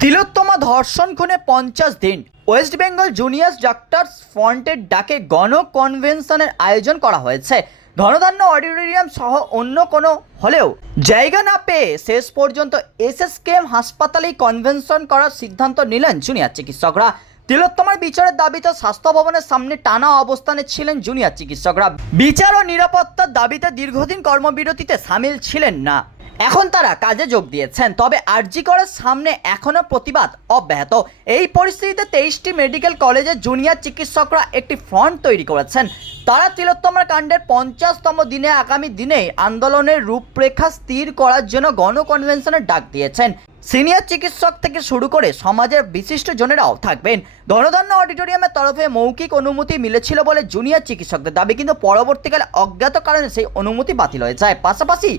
তিলোত্তমা ধর্ষণ খুনে পঞ্চাশ দিন। ওয়েস্ট বেঙ্গল জুনিয়র ডাক্তার্স ফ্রন্টের ডাকে গণ কনভেনশনের আয়োজন করা হয়েছে। ধনধান্য অডিটোরিয়াম সহ অন্য কোনো হলেও জায়গা না পেয়ে শেষ পর্যন্ত এস এস এসএসকেএম হাসপাতালেই কনভেনশন করার সিদ্ধান্ত নিলেন জুনিয়র চিকিৎসকরা। তিলোত্তমার বিচারের দাবিতে স্বাস্থ্য ভবনের সামনে টানা অবস্থানে ছিলেন জুনিয়র চিকিৎসকরা। বিচার ও নিরাপত্তার দাবিতে দীর্ঘদিন কর্মবিরতিতে সামিল ছিলেন না। এখন তারা কাজে যোগ দিয়েছেন, তবে আরজি করার সামনে এখনও প্রতিবাদ অব্যাহত। এই পরিস্থিতিতে তেইশটি মেডিকেল কলেজের জুনিয়র চিকিৎসকরা একটি ফ্রন্ট তৈরি করেছেন। তারা তিলোত্তমার কাণ্ডের পঞ্চাশতম দিনে আগামী দিনে আন্দোলনের রূপরেখা স্থির করার জন্য গণকনভেনশনের ডাক দিয়েছেন। সিনিয়র চিকিৎসক থেকে শুরু করে সমাজের বিশিষ্ট জনেরাও থাকবেন। ধনধান্য অডিটোরিয়ামের তরফে মৌখিক অনুমতি মিলেছিল বলে জুনিয়র চিকিৎসকদের দাবি, কিন্তু পরবর্তীকালে অজ্ঞাত কারণে সেই অনুমতি বাতিল হয়ে যায় পাশাপাশি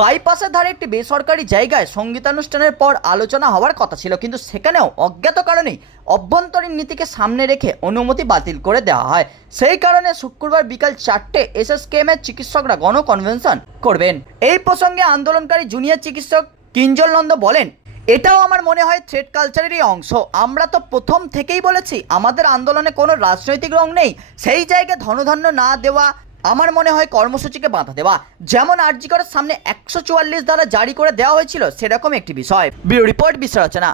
বাইপাসের ধারে একটি বেসরকারি জায়গায় সঙ্গীতানুষ্ঠানের পর আলোচনা হওয়ার কথা ছিল, কিন্তু সেখানেও অজ্ঞাত কারণেই অভ্যন্তরীণ নীতিকে সামনে রেখে অনুমতি বাতিল করে দেওয়া হয়। সেই কারণে শুক্রবার বিকাল চারটে এসএসকেএম এর চিকিৎসকরা গণকনভেনশন করবেন। এই প্রসঙ্গে আন্দোলনকারী জুনিয়র চিকিৎসক কিঞ্জল নন্দ বলেন, এটাও আমার মনে হয় থ্রেড কালচারেরই অংশ। আমরা তো প্রথম থেকেই বলেছি, আমাদের আন্দোলনে কোনো রাজনৈতিক রং নেই। সেই জায়গায় ধনধান্য না দেওয়া আমার মনে হয় কর্মসূচিকে বাধা দেওয়া। যেমন আরজিকরের সামনে একশো চুয়াল্লিশ দ্বারা জারি করে দেওয়া হয়েছিল সেরকম একটি বিষয়। Bureau report বিশ্লেষণা